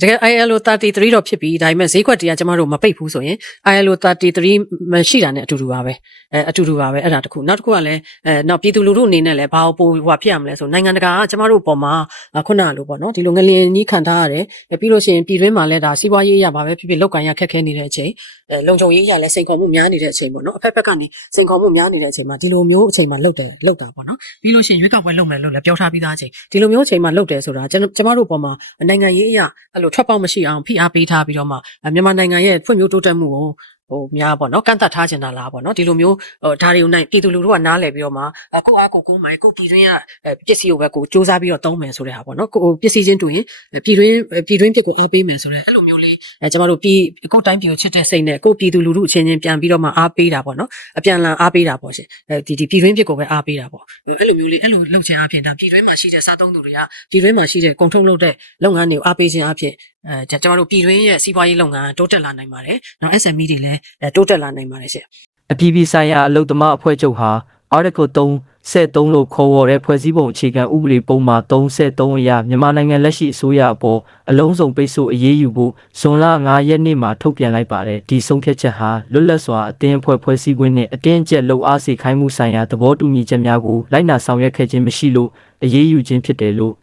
တကယ် ILO 33တော့ဖြစ်ပြီဒါပေမဲ့ဈေးကွက်တွေကကျမတို့မပိတ်ဘူးဆိုရင် ILO 33မရှိတာနဲ့အတူတူပါပဲအဲအတူတူပါပဲအဲ့ဒါတခုနောက်တစ်ခုကလည်းအဲနောက်ပြည်သူလူထုအနေနဲ့လည်းဘာလို့ပိုဟိုဖြစ်ရမလဲဆိုနိုင်ငံတကာကကျမတို့ပေါ်မှာအာခုနကလိုပေါ့နော်ဒီလိုငလျင်ကြီးခံထားရတယ်အဲပြီးလို့ရှိရင်ပြည်တွင်းမှာလည်းဒါစီးပွားရေးရပါပဲဖြစ်ဖြစ်လောက်ကန်ရခက်ခဲနေတဲ့အချိန်အဲလုံခြုံရေးရလည်းစိန်ခေါ်မှုများနေတဲ့အချိန်ပေါ့နော်အဖက်ဖက်ကနေစိန်ခေါ်မှုများနေတဲ့အချိန်မှာဒီလိုမျိုးအချိန်မှာလောက်တယ်လောက်တာပေါ့နော်ပြီးလို့ရှိရင်ရွေးကောက်ပွဲလုပ်မယ်လို့လည်းပြောထားပြီးသားအချိန်ဒီလိုမျိုးအချိန်မှာလောက်တယ်ဆိုတာကျွန်တော်ကျမတို့ပေါ်မှာနိုင်ငံရေးအရအဲ့လိုထွက်ပေါက်မရှိအောင်ဖိအားပေးထားပြီးတော့မှအဲမြန်မာနိုင်ငံရဲ့ဖွံ့ဖြိုးတိုးတက်မှုကို ဟိုများပေါ့နော်ကန့်တတ်ထားချင်တာလားပေါ့နော်ဒီလိုမျိုးဟိုဒါတွေကိုနိုင်ပြည်သူလူထုကနားလည်ပြီးတော့မှအကိုအားကိုကိုမိုင်ကိုပြည်တွင်းကအဲပစ္စည်းကိုပဲကိုစူးစမ်းပြီးတော့သုံးမယ်ဆိုတဲ့ဟာပေါ့နော်ကိုပစ္စည်းချင်းတူရင်ပြည်တွင်းပြည်တွင်းဖြစ်ကိုအားပေးမယ်ဆိုတဲ့အဲ့လိုမျိုးလေးအဲကျမတို့ပြည်ကိုတိုင်းပြည်ကိုချစ်တဲ့စိတ်နဲ့ကိုပြည်သူလူထုအချင်းချင်းပြန်ပြီးတော့မှအားပေးတာပေါ့နော်အပြန်လန်အားပေးတာပေါ့ရှင်အဲဒီဒီပြည်တွင်းဖြစ်ကိုပဲအားပေးတာပေါ့အဲ့လိုမျိုးလေးအဲ့လိုလုပ်ချင်အားဖြင့်ဒါပြည်တွင်းမှာရှိတဲ့စားသုံးသူတွေကပြည်တွင်းမှာရှိတဲ့ကုန်ထုတ်လုပ်တဲ့လုပ်ငန်းတွေကိုအားပေးခြင်းအားဖြင့်အဲကျမတို့ပြည်တွင်းရဲ့စီးပွားရေးလုပ်ငန်းတိုးတက်လာနိုင်ပါတယ်နောက် SME တွေလည်းအဲတိုးတက်လာနိုင်ပါတယ်ရှင်အပြည်ပြည်ဆိုင်ရာအလုံသမားအဖွဲ့ချုပ်ဟာ Article 3 73လို့ခေါ်ဝေါ်တဲ့ဖွဲ့စည်းပုံအခြေခံဥပဒေပုံမှာ33အရမြန်မာနိုင်ငံလက်ရှိအစိုးရအပေါ်အလုံးစုံပိတ်ဆို့အရေးယူဖို့ဇွန်လ9ရက်နေ့မှာထုတ်ပြန်လိုက်ပါတယ်ဒီဆုံးဖြတ်ချက်ဟာလွတ်လပ်စွာအတင်းအဖွဲ့ဖွဲ့စည်းခွင့်နဲ့အတင်းအကျပ်လှုပ်အားစေခိုင်းမှုဆိုင်ရာသဘောတူညီချက်များကိုလိုက်နာဆောင်ရွက်ခဲ့ခြင်းမရှိလို့အရေးယူခြင်းဖြစ်တယ်လို့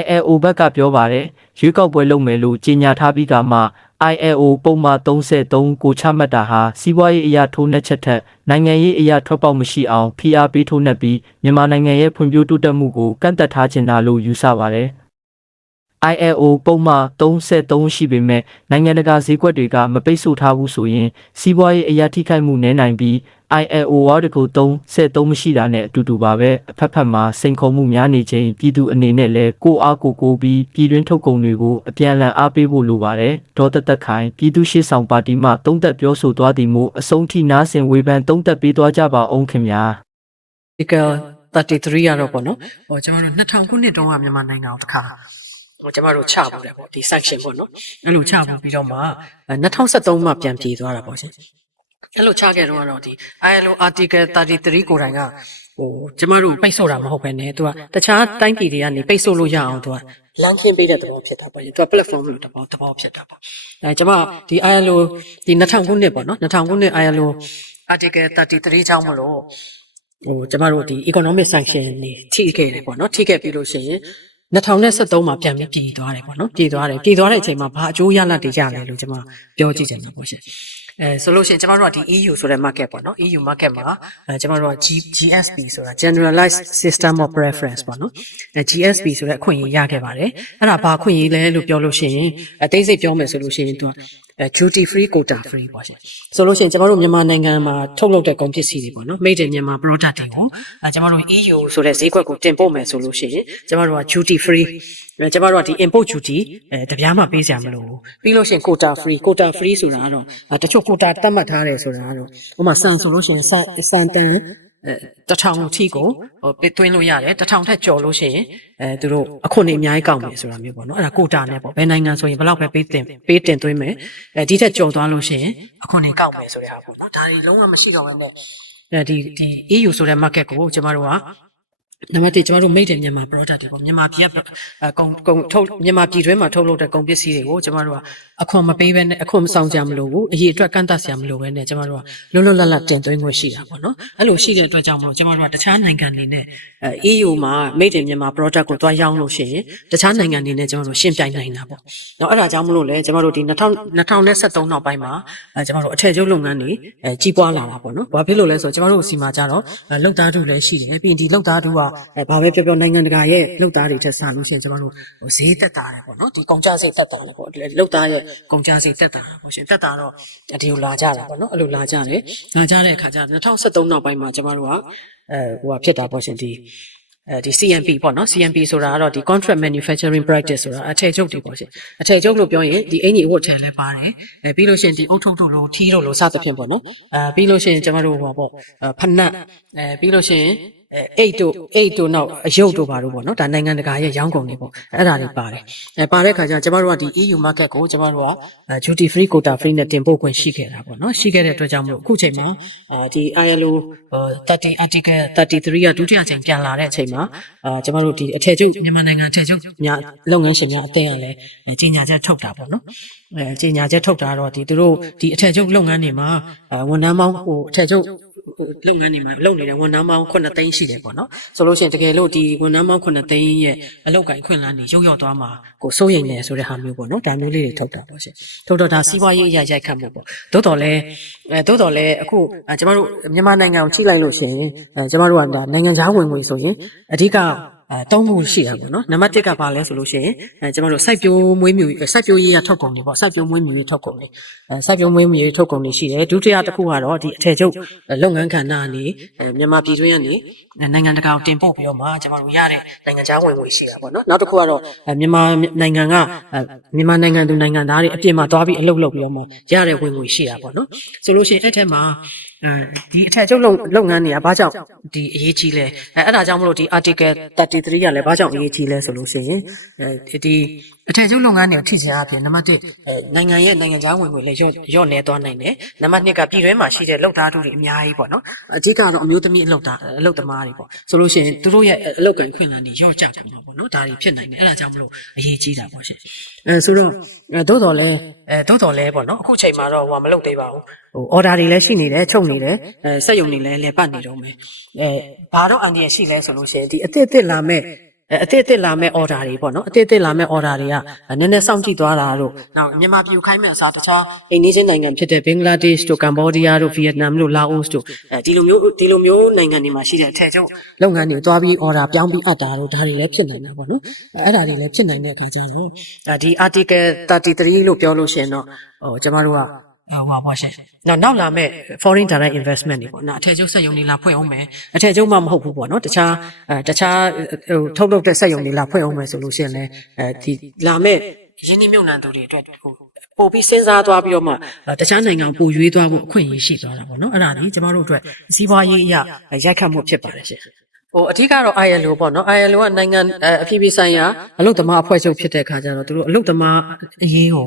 ILO ဘက်ကပြောပါတယ်ရွေးကောက်ပွဲလုပ်မယ်လို့ကြေညာထားပြီးကမှ ILO ပုံမှန်33ကိုချမှတ်တာဟာစီးပွားရေးအရာထိုးနှက်ချက်ထက်နိုင်ငံရေးအရာထွက်ပေါက်မရှိအောင်ဖိအားပေးထိုးနှက်ပြီးမြန်မာနိုင်ငံရဲ့ဖွံ့ဖြိုးတိုးတက်မှုကိုကန့်သက်ထားခြင်းတာလို့ယူဆပါတယ်။ ILO ပုံမှန်33ရှိပေမဲ့နိုင်ငံတကာဈေးကွက်တွေကမပိတ်ဆို့ထားဘူးဆိုရင်စီးပွားရေးအရာထိခိုက်မှုနည်းနိုင်ပြီး ILO Article 33မရှိတာနဲ့အတူတူပါပဲအဖက်ဖက်မှာစိန်ခေါ်မှုများနေခြင်းပြည်သူအနေနဲ့လည်းကိုအားကိုကိုပြီးပြည်တွင်းထုတ်ကုန်တွေကိုအပြန်အလှန်အားပေးဖို့လိုပါတယ်ဒေါ်သက်သက်ခိုင်ပြည်သူ့ရှေ့ဆောင်ပါတီမှတုံးသက်ပြောဆိုသွားသည်မို့အဆုံးထိနားဆင်ဝေဖန်တုံးသက်ပေးသွားကြပါအောင်ခင်ဗျာ Article 33ရတော့ပေါ့နော်ဟိုကျမတို့2000ခုနှစ်တုန်းကမြန်မာနိုင်ငံကိုတစ်ခါ ဟိုကျမတို့ချဖို့တယ်ပေါ့ဒီ sanction ပေါ့နော်အဲ့လိုချဖို့ပြီးတော့မှ2073မှာပြန်ပြေသွားတာပေါ့ရှင်အဲ့လိုချခဲ့တော့ကတော့ဒီ ILO Article 33ကိုယ်တိုင်ကဟိုကျမတို့ပိတ်ဆို့တာမဟုတ်ပဲねသူကတခြားတိုင်းပြည်တွေကနေပိတ်ဆို့လို့ရအောင်သူကလမ်းခင်းပေးတဲ့သဘောဖြစ်တာပေါ့ရှင်သူက platform လို့သဘောသဘောဖြစ်တာပေါ့အဲကျမဒီ ILO ဒီ2000ခုနှစ်ပေါ့နော်2000ခုနှစ် ILO Article 33ကြောင့်မလို့ဟိုကျမတို့ဒီ economic sanction နေထိခဲ့တယ်ပေါ့နော်ထိခဲ့ပြီလို့ရှိရင် 2023မှာပြန်ပြီးပြည်သွားတယ်ပေါ့နော်ပြည်သွားတယ်ပြည်သွားတဲ့အချိန်မှာဘာအကျိုးရလဒ်တွေရလဲလို့ကျွန်မပြောကြည့်ချင်တာပေါ့ရှင်အဲဆိုလို့ရှိရင်ကျမတို့ကဒီ EU ဆိုတဲ့ market ပေါ့နော် EU market မှာအဲကျမတို့က G GSP ဆိုတာ Generalized System of Preference ပေါ့နော်အဲ GSP ဆိုတဲ့အခွင့်အရေးရခဲ့ပါတယ်အဲ့ဒါဘာအခွင့်အရေးလဲလို့ပြောလို့ရှိရင်အသေးစိတ်ပြောမယ်ဆိုလို့ရှိရင်သူကအဲ duty free quota free ပေါ့ရှင်ဆိုလို့ရှိရင်ကျမတို့မြန်မာနိုင်ငံမှာထုတ်လုပ်တဲ့ကုန်ပစ္စည်းတွေပေါ့နော် made in Myanmar product တွေကိုအဲကျမတို့ EU ဆိုတဲ့ဈေးကွက်ကိုတင်ပို့မယ်ဆိုလို့ရှိရင်ကျမတို့က duty free အဲကျမတို့ကဒီ import duty အဲတပြားမှပေးစရာမလိုဘူးပြီးလို့ရှိရင် quota free quota free ဆိုတာကတော့အဲတချို့ quota တတ်မှတ်ထားတယ်ဆိုတာကတော့ဥပမာစံဆိုလို့ရှိရင်စစံတန်အဲ တထောင်ထိကိုဟိုပေးသွင်းလို့ရတယ်တထောင်ထက်ကျော်လို့ရှိရင်အဲသူတို့အခွင့်အရေးအများကြီးကောက်မယ်ဆိုတာမျိုးပေါ့နော်အဲ့ဒါကိုတာနဲ့ပေါ့ဘယ်နိုင်ငံဆိုရင်ဘယ်လောက်ပဲပေးတင်ပေးတင်သွင်းမယ်အဲဒီထက်ကျော်သွားလို့ရှိရင်အခွင့်အရေးကောက်မယ်ဆိုတဲ့ဟာပေါ့နော်ဒါတွေလုံးဝမရှိတော့ဘဲနဲ့အဲဒီဒီ EU ဆိုတဲ့ market ကိုကျမတို့က နံပါတ်1ကျမတို့ made in မြန်မာ product တွေပေါ့မြန်မာပြည်ကအဲကုန်ကုန်ထုတ်မြန်မာပြည်တွင်းမှာထုတ်လုပ်တဲ့ကုန်ပစ္စည်းတွေကိုကျမတို့ကအခွန်မပေးဘဲနဲ့အခွန်မဆောင်ကြမလို့ဘူးအရေးအတွက်ကန့်သတ်စရာမလိုဘဲနဲ့ကျမတို့ကလွတ်လွတ်လပ်လပ်တင်သွင်းခွင့်ရှိတာပေါ့နော်အဲ့လိုရှိတဲ့အတွက်ကြောင့်မလို့ကျမတို့ကတခြားနိုင်ငံတွေနဲ့အဲ EU မှာ made in မြန်မာ product ကိုသွားရောင်းလို့ရှိရင်တခြားနိုင်ငံတွေနဲ့ကျမတို့ရှင်းပြိုင်နိုင်တာပေါ့နော်အဲ့ဒါကြောင့်မလို့လဲကျမတို့ဒီ2000 2023နောက်ပိုင်းမှာအဲကျမတို့အထည်ချုပ်လုပ်ငန်းတွေအဲကြီးပွားလာတာပေါ့နော်ဘာဖြစ်လို့လဲဆိုတော့ကျမတို့စီမှာကြတော့အဲလုပ်သားထုလည်းရှိတယ်ပြီးရင်ဒီလုပ်သားထုကအဲဘာပဲပြောပြောနိုင်ငံတကာရဲ့လုပ်သားတွေထက်ဆလို့ရှိရင်ကျမတို့ဟိုဈေးသက်သာတယ်ပေါ့နော်ဒီကုန်ကျစရိတ်သက်သာတယ်ပေါ့လုပ်သားရဲ့ကုန်ကျစရိတ်သက်သာတာပေါ့ရှင်သက်သာတော့ဒီကိုလာကြတာပေါ့နော်အဲ့လိုလာကြတယ်လာကြတဲ့အခါကျ2023နောက်ပိုင်းမှာကျမတို့ကအဲဟိုဟာဖြစ်တာပေါ့ရှင်ဒီအဲဒီ CMP ပေါ့နော် CMP ဆိုတာကတော့ဒီ contract manufacturing practice ဆိုတာအထည်ချုပ်တွေပေါ့ရှင်အထည်ချုပ်လို့ပြောရင်ဒီအင်ကြီးအဝတ်ထည်လည်းပါတယ်အဲပြီးလို့ရှိရင်ဒီအုတ်ထုပ်တို့လိုထီးတို့လိုစသဖြင့်ပေါ့နော်အဲပြီးလို့ရှိရင်ကျမတို့ဟိုပါပေါ့အဲဖနက်အဲပြီးလို့ရှိရင် အဲ8တို့8တို့နောက်အယုတ်တို့ပါတို့ပေါ့နော်ဒါနိုင်ငံတကာရဲ့ရောင်းကုန်တွေပေါ့အဲ့ဒါတွေပါတယ်အဲပါတဲ့ခါကျကျမတို့ကဒီ EU market ကိုကျမတို့ကအဲ duty free quota free နဲ့တင်ပို့ခွင့်ရှိခဲ့တာပေါ့နော်ရှိခဲ့တဲ့အတွက်ကြောင့်မလို့အခုချိန်မှာအာဒီ ILO 30 article 33ကဒုတိယချိန်ပြန်လာတဲ့အချိန်မှာအာကျမတို့ဒီအထည်ချုပ်မြန်မာနိုင်ငံအထည်ချုပ်များလုပ်ငန်းရှင်များအသင်းကလည်းအဲကြီးညာချက်ထုတ်တာပေါ့နော်အဲကြီးညာချက်ထုတ်တာတော့ဒီသူတို့ဒီအထည်ချုပ်လုပ်ငန်းတွေမှာအဲဝန်ထမ်းပေါင်းဟိုအထည်ချုပ်ဟို လုပ်ငန်းတွေမှာလုပ်နေတဲ့ဝန်ထမ်းပေါင်း9သိန်းရှိတယ်ပေါ့နော်ဆိုလို့ရှိရင်တကယ်လို့ဒီဝန်ထမ်းပေါင်း9သိန်းရဲ့အလုပ်ကိုင်ခွင့်လန်းတွေရုပ်ရောက်သွားမှာကိုစိုးရိမ်နေဆိုတဲ့ဟာမျိုးပေါ့နော်ဒါမျိုးလေးတွေထုတ်တာပေါ့ရှင်ထုတ်တော့ဒါစီးပွားရေးအရာရိုက်ခတ်မှုပေါ့သို့တော်လည်းအဲသို့တော်လည်းအခုအဲကျမတို့မြန်မာနိုင်ငံကိုချိန်လိုက်လို့ရှိရင်အဲကျမတို့ကဒါနိုင်ငံခြားဝင်ငွေဆိုရင်အဓိက အဲတုံးမှုရှိတာပေါ့နော်နံပါတ်1ကဘာလဲဆိုလို့ရှိရင်အဲကျမတို့စိုက်ပျိုးမွေးမြူစိုက်ပျိုးရေးရထုတ်ကုန်တွေပေါ့စိုက်ပျိုးမွေးမြူရေးထုတ်ကုန်တွေအဲစိုက်ပျိုးမွေးမြူရေးထုတ်ကုန်တွေရှိတယ်ဒုတိယတစ်ခုကတော့ဒီအထည်ချုပ်လုပ်ငန်းကဏ္ဍကနေအဲမြန်မာပြည်တွင်းကနေနိုင်ငံတကာကိုတင်ပို့ပြီးတော့မှကျမတို့ရတဲ့နိုင်ငံခြားဝင်ငွေရှိတာပေါ့နော်နောက်တစ်ခုကတော့အဲမြန်မာနိုင်ငံကအဲမြန်မာနိုင်ငံသူနိုင်ငံသားတွေအပြင်မှာသွားပြီးအလုပ်လုပ်ပြီးတော့မှရတဲ့ဝင်ငွေရှိတာပေါ့နော်ဆိုလို့ရှိရင်အဲ့ထက်မှာအဲဒီအထည်ချုပ်လုပ်လုပ်ငန်းတွေကဘာကြောင့်ဒီအရေးကြီးလဲအဲအဲ့ဒါကြောင့်မလို့ဒီ article 33ကလည်းဘာကြောင့်အရေးကြီးလဲဆိုလို့ရှိရင်အဲဒီ အထည်ချုပ်လုပ်ငန်းတွေထိချင်အပြင်နံပါတ်1အဲနိုင်ငံရဲ့နိုင်ငံခြားဝင်ငွေလည်းရော့ရော့နေသွားနိုင်တယ်နံပါတ်2ကပြည်တွင်းမှာရှိတဲ့လုပ်သားတွေအများကြီးပေါ့နော်အဓိကတော့အမျိုးသမီးအလုပ်သားအလုပ်သမားတွေပေါ့ဆိုလို့ရှိရင်သူတို့ရဲ့အလုပ်ကန်ခွင့်လန်းတွေရော့ကျကြမှာပေါ့နော်ဒါတွေဖြစ်နိုင်တယ်အဲ့ဒါကြောင့်မလို့အရေးကြီးတာပေါ့ရှင်အဲဆိုတော့အဲသို့တော်လဲအဲသို့တော်လဲပေါ့နော်အခုချိန်မှာတော့ဟိုမလုပ်သေးပါဘူးဟို order တွေလည်းရှိနေတယ်ချုပ်နေတယ်အဲစက်ရုံတွေလည်းလည်းပတ်နေတော့မယ်အဲဘာတော့အန်ဒီရရှိလဲဆိုလို့ရှိရင်ဒီအစ်စ်အစ်လာမဲ့ အဲအတစ်အတစ်လာမဲ့ order တွေပေါ့နော်အတစ်အတစ်လာမဲ့ order တွေကနည်းနည်းစောင့်ကြည့်သွားတာတို့နောက်မြန်မာပြည်ကိုခိုင်းမဲ့အစားတခြားအိန္ဒိယနိုင်ငံဖြစ်တဲ့ဘင်္ဂလားဒေ့ရှ်တို့ကမ္ဘောဒီးယားတို့ဗီယက်နမ်တို့လာအိုတို့အဲဒီလိုမျိုးဒီလိုမျိုးနိုင်ငံတွေမှာရှိတဲ့အထည်ချုပ်လုပ်ငန်းတွေသွားပြီး order ပြောင်းပြီးအပ်တာတို့ဒါတွေလည်းဖြစ်နိုင်တာပေါ့နော်အဲအဲ့ဒါတွေလည်းဖြစ်နိုင်တဲ့အခါကျတော့ဒီ article 33လို့ပြောလို့ရှိရင်တော့ဟိုကျမတို့က ဟိုပါပါရှင်။နောက်နောက်လာမဲ့ foreign direct investment တွေပေါ့နော်အထည်ချုပ်စက်ရုံတွေလာဖွင့်အောင်မယ်။အထည်ချုပ်မှမဟုတ်ဘူးပေါ့နော်။တခြားအဲတခြားဟိုထုတ်လုပ်တဲ့စက်ရုံတွေလာဖွင့်အောင်မယ်ဆိုလို့ရှိရင်လည်းအဲဒီလာမဲ့ရင်းနှီးမြှုပ်နှံသူတွေအတွက်ဟိုပို့ပြီးစဉ်းစားသွားပြီးတော့မှတခြားနိုင်ငံကိုပို့ရွေးသွားဖို့အခွင့်အရေးရှိသွားတာပေါ့နော်။အဲ့ဒါကြီးကျမတို့အတွက်စီးပွားရေးအရရိုက်ခတ်မှုဖြစ်ပါတယ်ရှင်။ဟိုအထူးကတော့ ILO ပေါ့နော် ILO ကနိုင်ငံအပြည်ပြည်ဆိုင်ရာအလုတ်သမားအဖွဲ့ချုပ်ဖြစ်တဲ့ခါကျတော့သူတို့အလုတ်သမားအရေးကို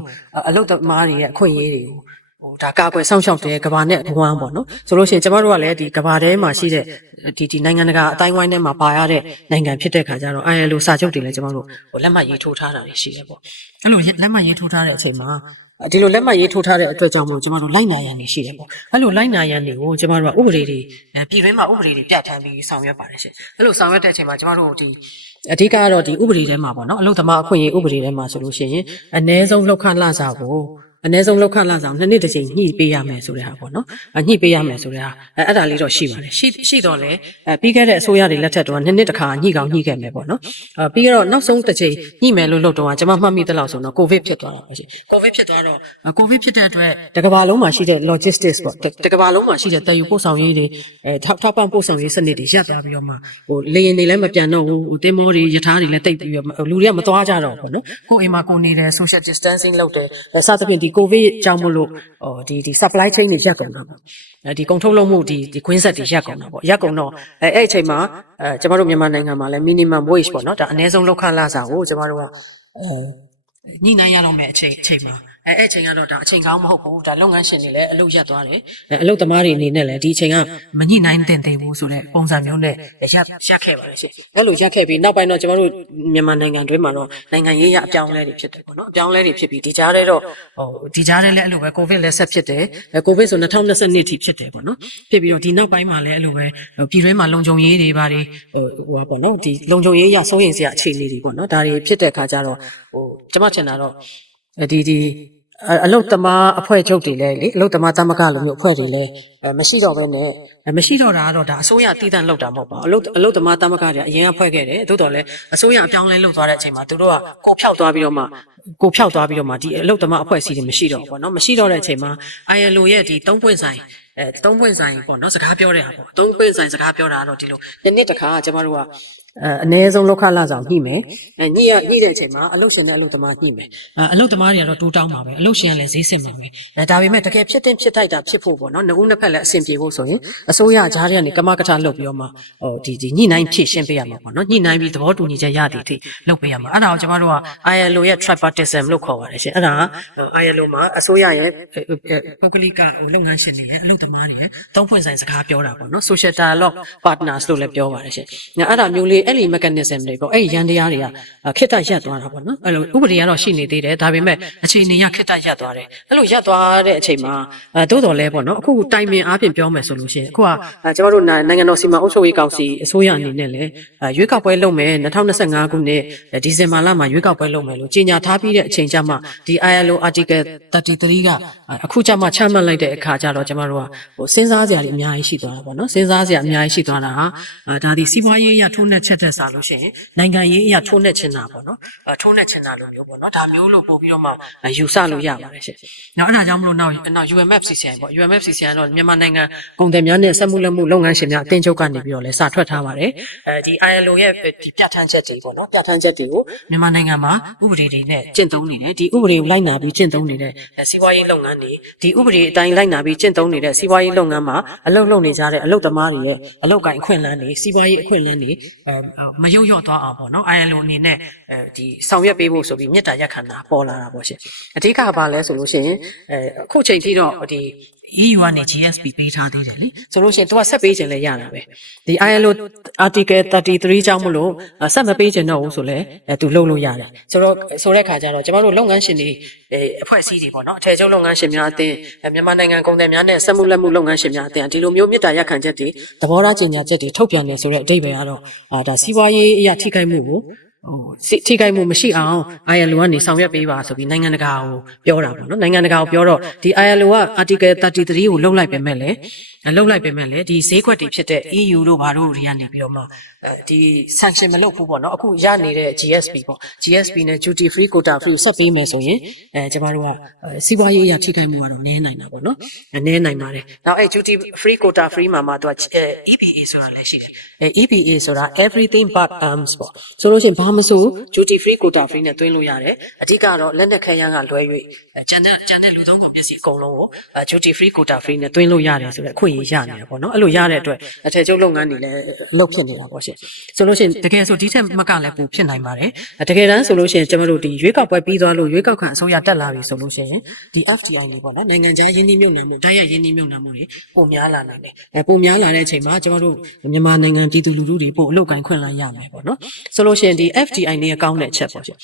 အလုတ်သမားတွေရဲ့အခွင့်အရေးတွေကို ဟိုဒါကာကွယ်စောင့်ရှောက်တဲ့ကဘာနဲ့ဘဝန်းပေါ့နော်ဆိုလို့ရှိရင်ကျမတို့ကလည်းဒီကဘာထဲမှာရှိတဲ့ဒီဒီနိုင်ငံတကာအတိုင်းဝိုင်းထဲမှာပါရတဲ့နိုင်ငံဖြစ်တဲ့ခါကျတော့ ILO စာချုပ်တွေလည်းကျမတို့ဟိုလက်မှတ်ရေးထိုးထားတာတွေရှိတယ်ပေါ့အဲ့လိုလက်မှတ်ရေးထိုးထားတဲ့အချိန်မှာဒီလိုလက်မှတ်ရေးထိုးထားတဲ့အတွက်ကြောင့်မို့ကျမတို့လိုက်နာရန်နေရှိတယ်ပေါ့အဲ့လိုလိုက်နာရန်တွေကိုကျမတို့ကဥပဒေတွေပြည်တွင်းမှာဥပဒေတွေပြဋ္ဌာန်းပြီးဆောင်ရွက်ပါတယ်ရှင်အဲ့လိုဆောင်ရွက်တဲ့အချိန်မှာကျမတို့ဒီအဓိကကတော့ဒီဥပဒေထဲမှာပေါ့နော်အလုသမားအခွင့်အရေးဥပဒေထဲမှာဆိုလို့ရှိရင်အ ਨੇ ဆုံးလောက်ခလစာကို အ ਨੇ ဆုံးလောက်ခလဆောင်နှစ်နှစ်တစ်ချိန်ညှိပေးရမယ်ဆိုတဲ့ဟာပေါ့နော်အညှိပေးရမယ်ဆိုတဲ့ဟာအဲအဲ့ဒါလေးတော့ရှိပါတယ်ရှိရှိတော့လေအဲပြီးခဲ့တဲ့အစိုးရတွေလက်ထက်တော့နှစ်နှစ်တစ်ခါညှိကောင်းညှိခဲ့မယ်ပေါ့နော်အဲပြီးတော့နောက်ဆုံးတစ်ချိန်ညှိမယ်လို့လုပ်တော့ကျွန်မမှတ်မိတဲ့လောက်ဆိုတော့ကိုဗစ်ဖြစ်သွားတာပဲရှိကိုဗစ်ဖြစ်သွားတော့ ကိုဗစ်ဖြစ်တဲ့အတွက်တကဘာလုံးမှာရှိတဲ့ logistics ပေါ့တကဘာလုံးမှာရှိတဲ့တည်ယူပို့ဆောင်ရေးတွေအဲထောက်ထောက်ပံ့ပို့ဆောင်ရေးစနစ်တွေရပ်သွားပြီးတော့မှဟိုလေရင်တွေလည်းမပြန်တော့ဘူးဟိုတင်မောတွေယထာတွေလည်းတိတ်ပြီးတော့လူတွေကမသွားကြတော့ဘူးနော်ကိုအိမ်မှာကိုနေတယ် social distancing လုပ်တယ်စသဖြင့်ဒီကိုဗစ်ကြောင့်မလို့ဟိုဒီဒီ supply chain တွေရပ်ကုန်တာပေါ့အဲဒီကုန်ထုတ်လုပ်မှုဒီဒီ queen set တွေရပ်ကုန်တာပေါ့ရပ်ကုန်တော့အဲအဲ့အချိန်မှာအဲကျမတို့မြန်မာနိုင်ငံမှာလည်း minimum wage ပေါ့နော်ဒါအနည်းဆုံးလောက်ခလာစာကိုကျမတို့ကအဲညှိနှိုင်းရတော့မယ့်အချိန်အချိန်မှာ အဲအဲ့အချိန်ကတော့ဒါအချိန်ကောင်းမဟုတ်ဘူးဒါလုပ်ငန်းရှင်တွေလည်းအလုပ်ရပ်သွားတယ်အဲအလုပ်သမားတွေအနေနဲ့လည်းဒီအချိန်ကမညှိနှိုင်းတင်သေးဘူးဆိုတဲ့ပုံစံမျိုးနဲ့ရပ်ရပ်ခဲ့ပါတယ်ရှင်အဲ့လိုရပ်ခဲ့ပြီးနောက်ပိုင်းတော့ကျမတို့မြန်မာနိုင်ငံတွင်းမှာတော့နိုင်ငံရေးရအပြောင်းအလဲတွေဖြစ်တယ်ပေါ့နော်အပြောင်းအလဲတွေဖြစ်ပြီးဒီကြားထဲတော့ဟိုဒီကြားထဲလည်းအဲ့လိုပဲကိုဗစ်လည်းဆက်ဖြစ်တယ်အဲကိုဗစ်ဆို2022ထိဖြစ်တယ်ပေါ့နော်ဖြစ်ပြီးတော့ဒီနောက်ပိုင်းမှာလည်းအဲ့လိုပဲပြည်တွင်းမှာလုံခြုံရေးတွေဘာတွေဟိုဟိုပေါ့နော်ဒီလုံခြုံရေးရစိုးရင်စရာအခြေအနေတွေပေါ့နော်ဒါတွေဖြစ်တဲ့အခါကျတော့ဟိုကျမထင်တာတော့ ဒီဒီအလုတ်သမားအဖွဲ့ချုပ်တွေလည်းလေအလုတ်သမားသမဂ္ဂလိုမျိုးအဖွဲ့တွေလည်းမရှိတော့ဘဲနဲ့မရှိတော့တာကတော့ဒါအစိုးရတည်တံ့လောက်တာမဟုတ်ပါဘူးအလုတ်အလုတ်သမားသမဂ္ဂတွေအရင်ကဖွဲ့ခဲ့တယ်သို့တော်လည်းအစိုးရအပြောင်းလဲလုပ်သွားတဲ့အချိန်မှာသူတို့ကကိုဖြောက်သွားပြီးတော့မှကိုဖြောက်သွားပြီးတော့မှဒီအလုတ်သမားအဖွဲ့အစည်းတွေမရှိတော့ဘူးပေါ့နော်မရှိတော့တဲ့အချိန်မှာ ILO ရဲ့ဒီ၃ပွင့်ဆိုင်အဲ၃ပွင့်ဆိုင်ပေါ့နော်စကားပြောတဲ့ဟာပေါ့၃ပွင့်ဆိုင်စကားပြောတာကတော့ဒီလိုနှစ်နှစ်တခါကျမတို့က အဲအနည်းဆုံးလောက်ခလာဆောင်ညှိမယ်အဲညှိရညှိတဲ့အချိန်မှာအလုတ်ရှင်နဲ့အလုတ်သမားညှိမယ်အဲအလုတ်သမားတွေကတော့တိုးတောင်းပါပဲအလုတ်ရှင်ကလည်းဈေးစစ်မှာပဲအဲဒါပေမဲ့တကယ်ဖြစ်တဲ့ဖြစ်ထိုက်တာဖြစ်ဖို့ပေါ့နော်နှစ်ဦးနှစ်ဖက်လည်းအဆင်ပြေဖို့ဆိုရင်အစိုးရကြားထဲကနေကမကထလုပ်ပြီးတော့မှဟိုဒီဒီညှိနှိုင်းဖြည့်ရှင်းပေးရမှာပေါ့နော်ညှိနှိုင်းပြီးသဘောတူညီချက်ရတဲ့အထိလုပ်ပေးရမှာအဲ့ဒါကိုကျမတို့က ILO ရဲ့ tripartism လို့ခေါ်ပါတယ်ရှင်အဲ့ဒါက ILO မှာအစိုးရရဲ့ပုဂ္ဂလိကလုပ်ငန်းရှင်တွေရဲ့အလုပ်သမားတွေရဲ့သုံးဖွင့်ဆိုင်စကားပြောတာပေါ့နော် social dialogue partners လို့လည်းပြောပါတယ်ရှင်အဲ့ဒါမျိုးလေးအဲ့ဒီ mechanism တွေပေါ့အဲ့ဒီရန်တရားတွေကခိတ္တရက်သွားတာပေါ့နော်အဲ့လိုဥပဒေကတော့ရှိနေသေးတယ်ဒါပေမဲ့အခြေအနေကခိတ္တရက်သွားတယ်အဲ့လိုရက်သွားတဲ့အချိန်မှာအဲတိုးတော်လဲပေါ့နော်အခုတိုင်ပင်အားဖြင့်ပြောမယ်ဆိုလို့ရှိရင်အခုကကျမတို့နိုင်ငံတော်စီမံအုပ်ချုပ်ရေးကောင်စီအစိုးရအနေနဲ့လည်းရွေးကောက်ပွဲလုပ်မယ်2025ခုနှစ်ဒီဇင်ဘာလမှာရွေးကောက်ပွဲလုပ်မယ်လို့ကြေညာထားပြီးတဲ့အချိန်ကျမှဒီ ILO article 33ကအခုကျမှချမှတ်လိုက်တဲ့အခါကျတော့ကျမတို့ကဟိုစဉ်းစားစရာတွေအများကြီးရှိသွားတာပေါ့နော်စဉ်းစားစရာအများကြီးရှိသွားတာဟာဒါဒီစီးပွားရေးအရထိုးနှက်ချက်တဲ့စားလို့ရှိရင်နိုင်ငံရေးအရထိုးနှက်ချင်တာပေါ့နော်ထိုးနှက်ချင်တာလိုမျိုးပေါ့နော်ဒါမျိုးလို့ပို့ပြီးတော့မှယူဆလို့ရပါတယ်ရှင်။နောက်အဲ့ဒါကြောင့်မလို့နောက်နောက် UMFCCI ပေါ့ UMFCCI ကတော့မြန်မာနိုင်ငံကုန်သည်များနဲ့စက်မှုလက်မှုလုပ်ငန်းရှင်များအသင်းချုပ်ကနေပြီးတော့လဲစာထွက်ထားပါတယ်။အဲဒီ ILO ရဲ့ဒီပြဋ္ဌာန်းချက်တွေပေါ့နော်ပြဋ္ဌာန်းချက်တွေကိုမြန်မာနိုင်ငံမှာဥပဒေတွေနဲ့ကျင့်သုံးနေတယ်ဒီဥပဒေကိုလိုက်နာပြီးကျင့်သုံးနေတဲ့စီးပွားရေးလုပ်ငန်းတွေဒီဥပဒေအတိုင်းလိုက်နာပြီးကျင့်သုံးနေတဲ့စီးပွားရေးလုပ်ငန်းမှာအလုပ်လုပ်နေကြတဲ့အလုပ်သမားတွေရဲ့အလုပ်ကိုင်အခွင့်အလမ်းတွေစီးပွားရေးအခွင့်အလမ်းတွေအဲမရုပ်ရော့သွားအောင်ပေါ့နော် ILO အနေနဲ့အဲဒီဆောင်ရွက်ပေးဖို့ဆိုပြီးမြစ်တာရက်ခံတာပေါ်လာတာပေါ့ရှင်အဓိကကဘာလဲဆိုလို့ရှိရင်အဲအခုချိန်ထိတော့ဒီ EU ကနေ GSP ပေးထားသေးတယ်လေဆိုလို့ရှိရင်သူကဆက်ပေးခြင်းလည်းရတာပဲဒီ ILO article 33ကြောင့်မလို့ဆက်မပေးခြင်းတော့ဘူးဆိုလဲအဲသူလုပ်လို့ရတယ်ဆိုတော့ဆိုတဲ့ခါကျတော့ကျမတို့လုပ်ငန်းရှင်တွေအဖွဲ့အစည်းတွေပေါ့နော်အထည်ချုပ်လုပ်ငန်းရှင်များအသင်းမြန်မာနိုင်ငံကုန်သည်များနဲ့စက်မှုလက်မှုလုပ်ငန်းရှင်များအသင်းဒီလိုမျိုးမြစ်တာရက်ခံချက်တွေသဘောထားကြေညာချက်တွေထုတ်ပြန်နေဆိုတဲ့အဓိပ္ပာယ်ကတော့အာဒါစီးပွားရေးအရာထိခိုက်မှုကို ဟိုထိခိုက်မှုမရှိအောင် ILO ကနေဆောင်ရွက်ပေးပါဆိုပြီးနိုင်ငံတကာကိုပြောတာပေါ့နော်နိုင်ငံတကာကိုပြောတော့ဒီ ILO က article 33ကိုလုံလိုက်ပဲမဲ့လေလုံလိုက်ပဲမဲ့လေဒီဈေးကွက်တွေဖြစ်တဲ့ EU တို့ဘာတို့တွေကနေပြီးတော့မှ ဒီ sanction မလုပ်ဘူးပေါ့နော်အခုရနေတဲ့ GSP ပေါ့ GSP နဲ့ duty free quota free ဆက်ပေးမယ်ဆိုရင်အဲကျမတို့ကစီးပွားရေးအရာထိခိုက်မှုကတော့နည်းနိုင်တာပေါ့နော်နည်းနိုင်ပါတယ်နောက်အဲ duty free quota free မှာမှသူက EPA ဆိုတာလည်းရှိတယ်အဲ EPA ဆိုတာ everything but arms ပေါ့ဆိုလို့ရှိရင်ဘာမဆို duty free quota free နဲ့တွင်းလို့ရတယ်အဓိကတော့လက်နက်ခဲယမ်းကလွဲ၍ကျန်တဲ့ကျန်တဲ့လူသုံးကုန်ပစ္စည်းအကုန်လုံးကို duty free quota free နဲ့တွင်းလို့ရတယ်ဆိုတော့အခွင့်အရေးရနေတာပေါ့နော်အဲ့လိုရတဲ့အတွက်အထည်ချုပ်လုပ်ငန်းတွေလည်းအလုပ်ဖြစ်နေတာပေါ့ရှင်ဆိုလို့ရှိရင်တကယ်ဆိုဒီထက်မကလည်းပူဖြစ်နိုင်ပါတယ်တကယ်တမ်းဆိုလို့ရှိရင်ကျွန်တော်တို့ဒီရွေးကောက်ပွဲပြီးသွားလို့ရွေးကောက်ခံအစိုးရတက်လာပြီဆိုလို့ရှိရင်ဒီ FDI တွေပေါ့နော်နိုင်ငံခြားရင်းနှီးမြှုပ်နှံမှုတိုက်ရိုက်ရင်းနှီးမြှုပ်နှံမှုတွေပုံများလာနိုင်တယ်အဲပုံများလာတဲ့အချိန်မှာကျွန်တော်တို့မြန်မာနိုင်ငံပြည်သူလူထုတွေပို့အလုပ်ကိုင်ခွင့်လာရမယ်ပေါ့နော်ဆိုလို့ရှိရင်ဒီ FDI တွေကောင်းတဲ့အချက်ပေါ့ရှင်